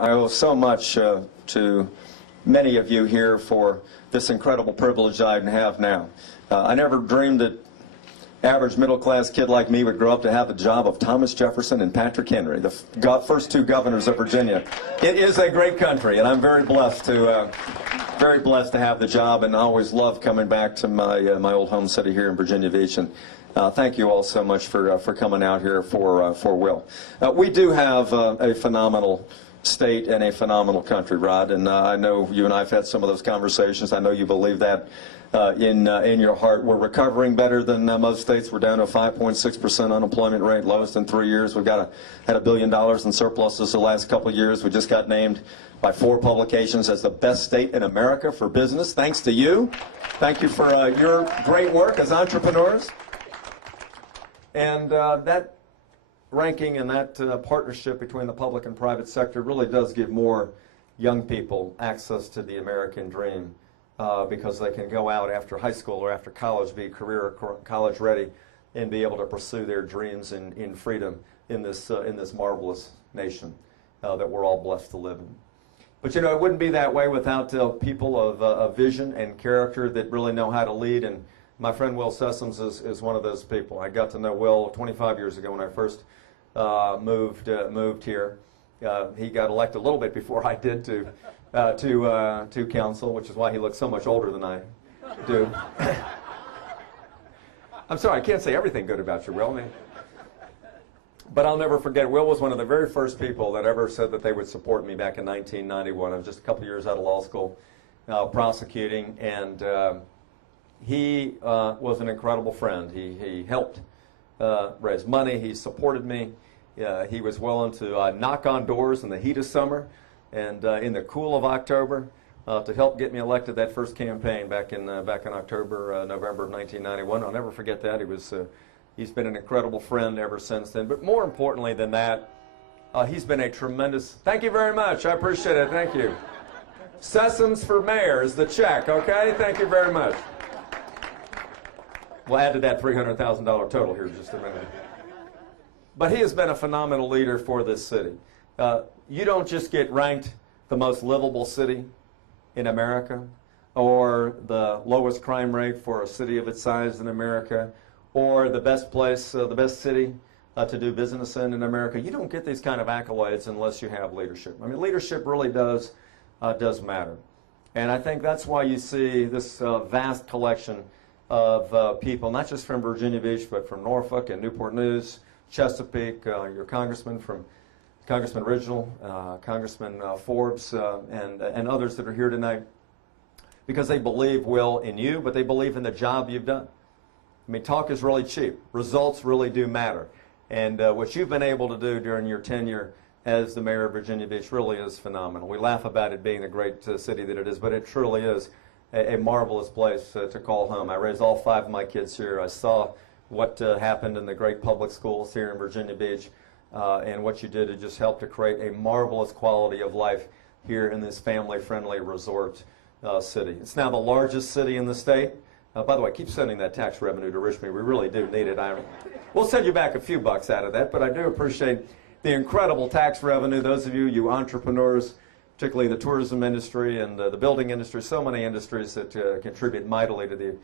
I owe so much to many of you here for this incredible privilege I have now. I never dreamed that average middle-class kid like me would grow up to have the job of Thomas Jefferson and Patrick Henry, the first two governors of Virginia. It is a great country, and I'm very blessed to have the job, and I always love coming back to my old home city here in Virginia Beach. And thank you all so much for coming out here for Will. We do have a phenomenal state and a phenomenal country, Rod, and I know you and I have had some of those conversations. I know you believe that in your heart. We're recovering better than most states. We're down to a 5.6% unemployment rate, lowest in 3 years. We've had $1 billion in surpluses the last couple of years. We just got named by 4 publications as the best state in America for business, thanks to you. Thank you for your great work as entrepreneurs. And that ranking and that partnership between the public and private sector really does give more young people access to the American dream because they can go out after high school or after college, be career or college ready, and be able to pursue their dreams in freedom in this marvelous nation that we're all blessed to live in. But you know, it wouldn't be that way without people of vision and character that really know how to lead. And my friend Will Sessoms is one of those people. I got to know Will 25 years ago when I first moved here. He got elected a little bit before I did to council, which is why he looks so much older than I do. I'm sorry, I can't say everything good about you, Will. But I'll never forget, Will was one of the very first people that ever said that they would support me back in 1991. I was just a couple years out of law school prosecuting, and he was an incredible friend. He helped raise money. He supported me. He was willing to knock on doors in the heat of summer and in the cool of October to help get me elected that first campaign back in October, November of 1991. I'll never forget that. He's been an incredible friend ever since then. But more importantly than that, he's been a tremendous... Thank you very much. I appreciate it. Thank you. Sessoms for mayor is the check, okay? Thank you very much. We'll add to that $300,000 total here in just a minute. But he has been a phenomenal leader for this city. You don't just get ranked the most livable city in America, or the lowest crime rate for a city of its size in America, or the best place, the best city to do business in America. You don't get these kind of accolades unless you have leadership. I mean, leadership really does matter. And I think that's why you see this vast collection of people, not just from Virginia Beach, but from Norfolk and Newport News, Chesapeake, your Congressman Ridgel, Congressman Forbes, and others that are here tonight, because they believe, Will, in you, but they believe in the job you've done. I mean, talk is really cheap. Results really do matter. And what you've been able to do during your tenure as the mayor of Virginia Beach really is phenomenal. We laugh about it being the great city that it is, but it truly is a marvelous place to call home. I raised all 5 of my kids here. I saw what happened in the great public schools here in Virginia Beach, and what you did to just help to create a marvelous quality of life here in this family-friendly resort city. It's now the largest city in the state. By the way, keep sending that tax revenue to Richmond. We really do need it. We'll send you back a few bucks out of that, but I do appreciate the incredible tax revenue. Those of you entrepreneurs, particularly the tourism industry and the building industry, so many industries that contribute mightily to the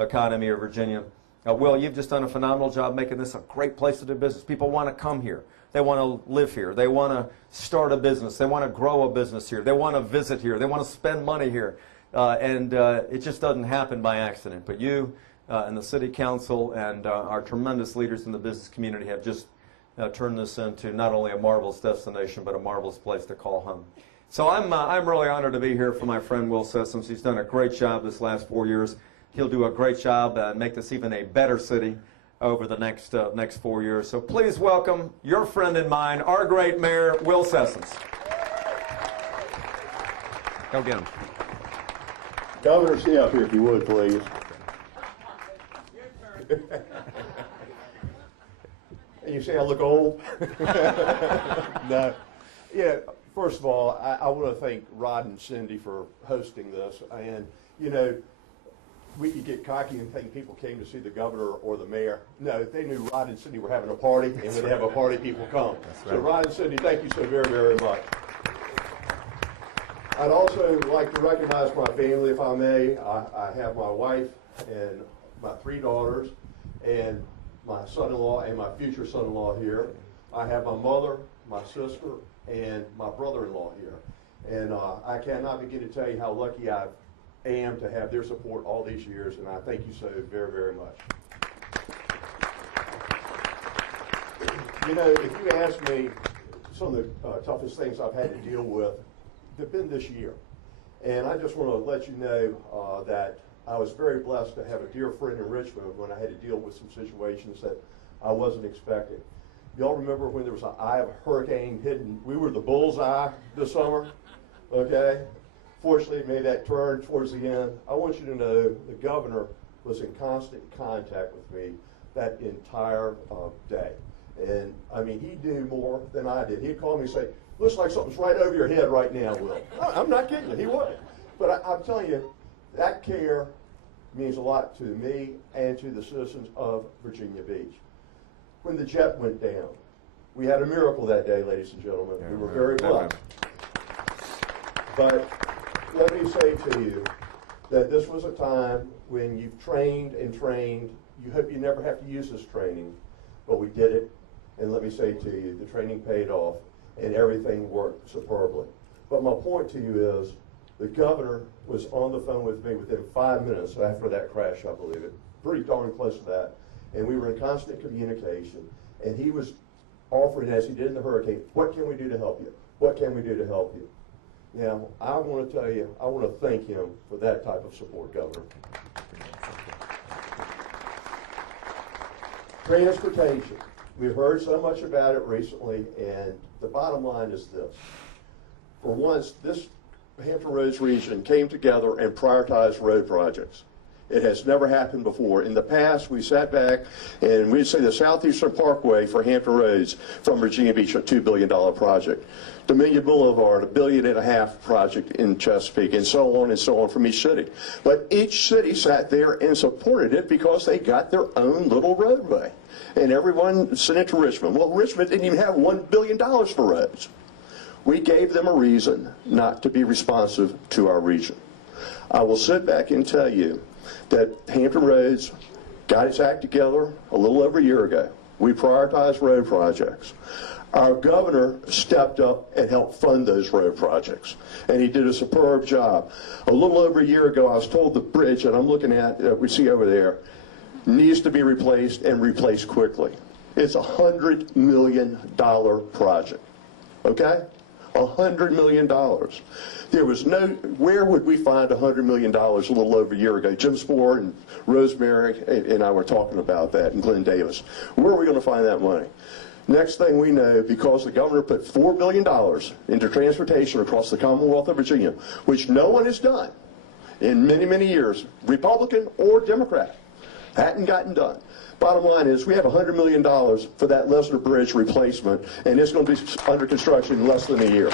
economy of Virginia. Will, you've just done a phenomenal job making this a great place to do business. People want to come here. They want to live here. They want to start a business. They want to grow a business here. They want to visit here. They want to spend money here. And it just doesn't happen by accident. But you and the City Council and our tremendous leaders in the business community have just turned this into not only a marvelous destination, but a marvelous place to call home. So I'm really honored to be here for my friend Will Sessoms. He's done a great job this last 4 years. He'll do a great job and make this even a better city over the next 4 years. So please welcome your friend and mine, our great mayor, Will Sessoms. Go get him. Governor, stay up here if you would, please. And you say I look old? No. Yeah, first of all, I want to thank Rod and Cindy for hosting this. And, you know, we could get cocky and think people came to see the governor or the mayor. No, if they knew Rod and Cindy were having a party, and when they have a party, people come. So Rod and Cindy, thank you so very, very much. I'd also like to recognize my family, if I may. I have my wife and my 3 daughters and my son-in-law and my future son-in-law here. I have my mother, my sister, and my brother-in-law here. And I cannot begin to tell you how lucky I am to have their support all these years, and I thank you so very, very much. You know, if you ask me, some of the toughest things I've had to deal with, they've been this year. And I just want to let you know that I was very blessed to have a dear friend in Richmond when I had to deal with some situations that I wasn't expecting. Y'all remember when there was an eye of a hurricane hidden? We were the bullseye this summer, okay? Fortunately, it made that turn towards the end. I want you to know the governor was in constant contact with me that entire day. And, I mean, he knew more than I did. He'd call me and say, looks like something's right over your head right now, Will. I'm not kidding you, he would. But I'm telling you, that care means a lot to me and to the citizens of Virginia Beach. When the jet went down, we had a miracle that day, ladies and gentlemen. We were very blessed. But let me say to you that this was a time when you've trained and trained. You hope you never have to use this training, but we did it. And let me say to you, the training paid off and everything worked superbly. But my point to you is, the governor was on the phone with me within 5 minutes after that crash, I believe it. Pretty darn close to that. And we were in constant communication. And he was offering, as he did in the hurricane, what can we do to help you? What can we do to help you? Now, I want to tell you, I want to thank him for that type of support, Governor. Transportation. We've heard so much about it recently, and the bottom line is this. For once, this Hampton Roads region came together and prioritized road projects. It has never happened before. In the past, we sat back and we'd say the Southeastern Parkway for Hampton Roads from Virginia Beach, a $2 billion project. Dominion Boulevard, $1.5 billion project in Chesapeake, and so on from each city. But each city sat there and supported it because they got their own little roadway. And everyone sent it to Richmond. Well, Richmond didn't even have $1 billion for roads. We gave them a reason not to be responsive to our region. I will sit back and tell you that Hampton Roads got its act together a little over a year ago. We prioritized road projects. Our governor stepped up and helped fund those road projects, and he did a superb job. A little over a year ago, I was told the bridge that I'm looking at, that we see over there, needs to be replaced and replaced quickly. It's a $100 million project, okay? $100 million. There was no, where would we find $100 million a little over a year ago? Jim Spoor and Rosemary and I were talking about that, and Glenn Davis. Where are we going to find that money? Next thing we know, because the governor put $4 billion into transportation across the Commonwealth of Virginia, which no one has done in many, many years, Republican or Democrat, hadn't gotten done. Bottom line is we have $100 million for that Lesnar Bridge replacement, and it's going to be under construction in less than a year.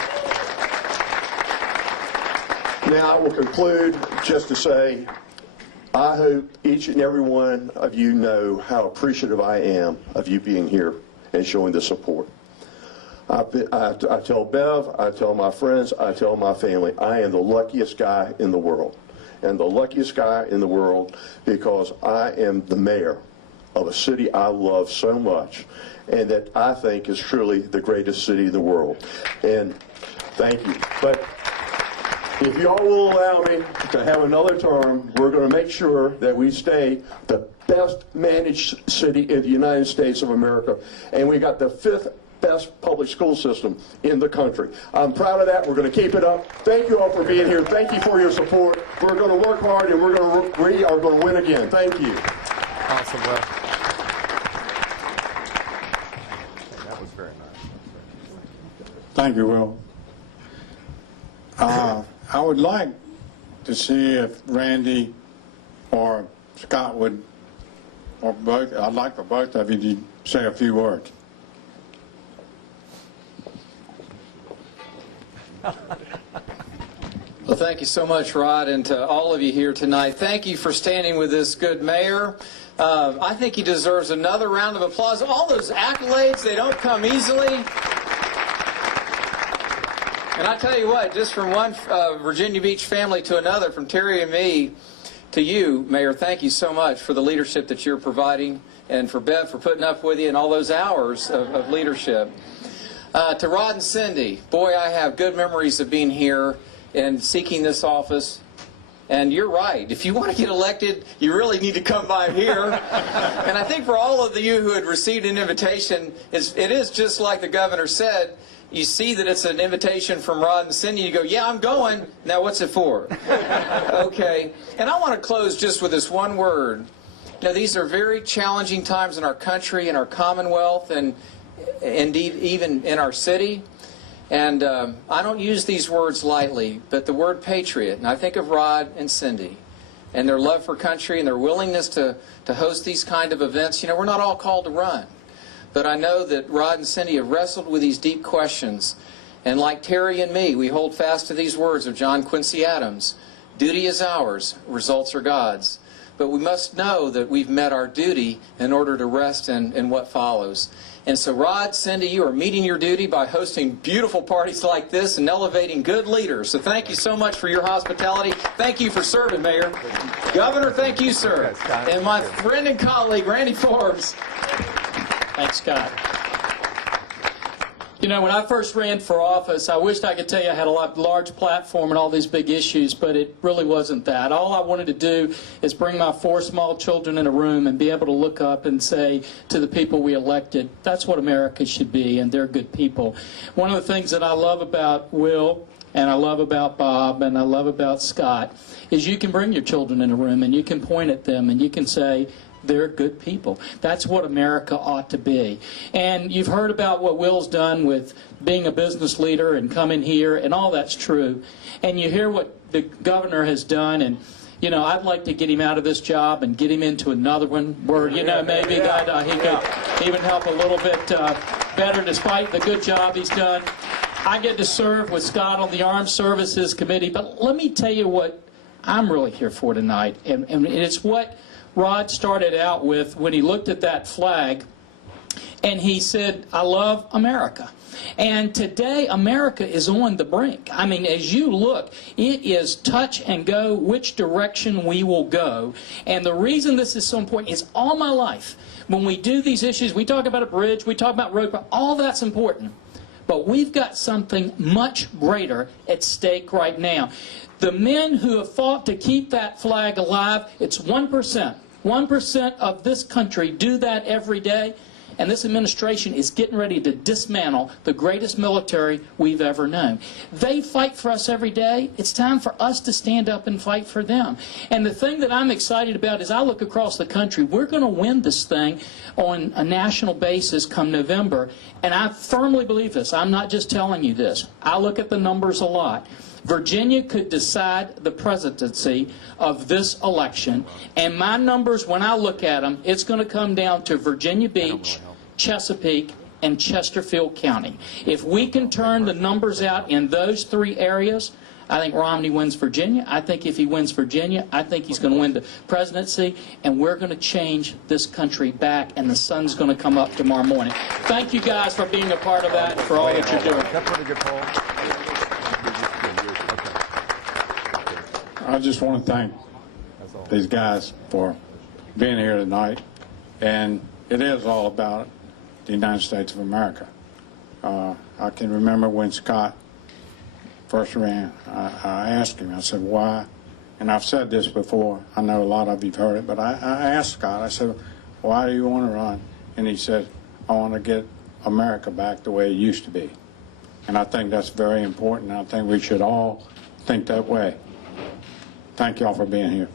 Now, I will conclude just to say, I hope each and every one of you know how appreciative I am of you being here and showing the support. I tell Bev, I tell my friends, I tell my family, I am the luckiest guy in the world. And the luckiest guy in the world because I am the mayor of a city I love so much and that I think is truly the greatest city in the world. And thank you. But if y'all will allow me to have another term, we're going to make sure that we stay the best managed city in the United States of America. And we got the 5th best public school system in the country. I'm proud of that. We're going to keep it up. Thank you all for being here. Thank you for your support. We're going to work hard, and we are going to win again. Thank you. Awesome, Will. That was very nice. Thank you, Will. I would like to see if Randy or Scott would, or both, I'd like for both of you to say a few words. Well, thank you so much, Rod, and to all of you here tonight. Thank you for standing with this good mayor. I think he deserves another round of applause. All those accolades, they don't come easily. And I tell you what, just from one Virginia Beach family to another, from Terry and me to you, Mayor, thank you so much for the leadership that you're providing, and for Bev for putting up with you and all those hours of leadership. To Rod and Cindy, boy, I have good memories of being here and seeking this office. And you're right. If you want to get elected, you really need to come by here. And I think for all of you who had received an invitation, it is just like the governor said. You see that it's an invitation from Rod and Cindy. You go, yeah, I'm going. Now, what's it for? Okay. And I want to close just with this one word. Now, these are very challenging times in our country, in our Commonwealth, and indeed even in our city. And I don't use these words lightly, but the word patriot, and I think of Rod and Cindy and their love for country and their willingness to host these kind of events. You know, we're not all called to run, but I know that Rod and Cindy have wrestled with these deep questions. And like Terry and me, we hold fast to these words of John Quincy Adams: duty is ours, results are God's. But we must know that we've met our duty in order to rest in what follows. And so, Rod, Cindy, you are meeting your duty by hosting beautiful parties like this and elevating good leaders. So thank you so much for your hospitality. Thank you for serving, Mayor. Governor, thank you, sir. And my friend and colleague, Randy Forbes. Thanks, Scott. You know, when I first ran for office, I wished I could tell you I had a large platform and all these big issues, but it really wasn't that. All I wanted to do is bring my 4 small children in a room and be able to look up and say to the people we elected, that's what America should be, and they're good people. One of the things that I love about Will, and I love about Bob, and I love about Scott, is you can bring your children in a room and you can point at them and you can say, they're good people. That's what America ought to be. And you've heard about what Will's done with being a business leader and coming here, and all that's true. And you hear what the governor has done, and you know, I'd like to get him out of this job and get him into another one where, you know, maybe that he could even help a little bit better despite the good job he's done. I get to serve with Scott on the Armed Services Committee, but let me tell you what I'm really here for tonight, and it's what Rod started out with when he looked at that flag and he said, I love America. And today America is on the brink. I mean, as you look, it is touch and go which direction we will go. And the reason this is so important is all my life, when we do these issues, we talk about a bridge, we talk about road, all that's important. But we've got something much greater at stake right now. The men who have fought to keep that flag alive, it's 1%. 1% of this country do that every day, and this administration is getting ready to dismantle the greatest military we've ever known. They fight for us every day. It's time for us to stand up and fight for them. And the thing that I'm excited about is I look across the country. We're going to win this thing on a national basis come November, and I firmly believe this. I'm not just telling you this. I look at the numbers a lot. Virginia could decide the presidency of this election, and my numbers, when I look at them, it's going to come down to Virginia Beach, Chesapeake, and Chesterfield County. If we can turn the numbers out in those 3 areas, I think Romney wins Virginia. I think if he wins Virginia, I think he's going to win the presidency, and we're going to change this country back, and the sun's going to come up tomorrow morning. Thank you guys for being a part of that and for all that you're doing. That's a pretty good poll. I just want to thank these guys for being here tonight, and it is all about the United States of America. I can remember when Scott first ran, I asked him, I said, why? And I've said this before, I know a lot of you have heard it, but I asked Scott, I said, why do you want to run? And he said, I want to get America back the way it used to be. And I think that's very important. I think we should all think that way. Thank y'all for being here.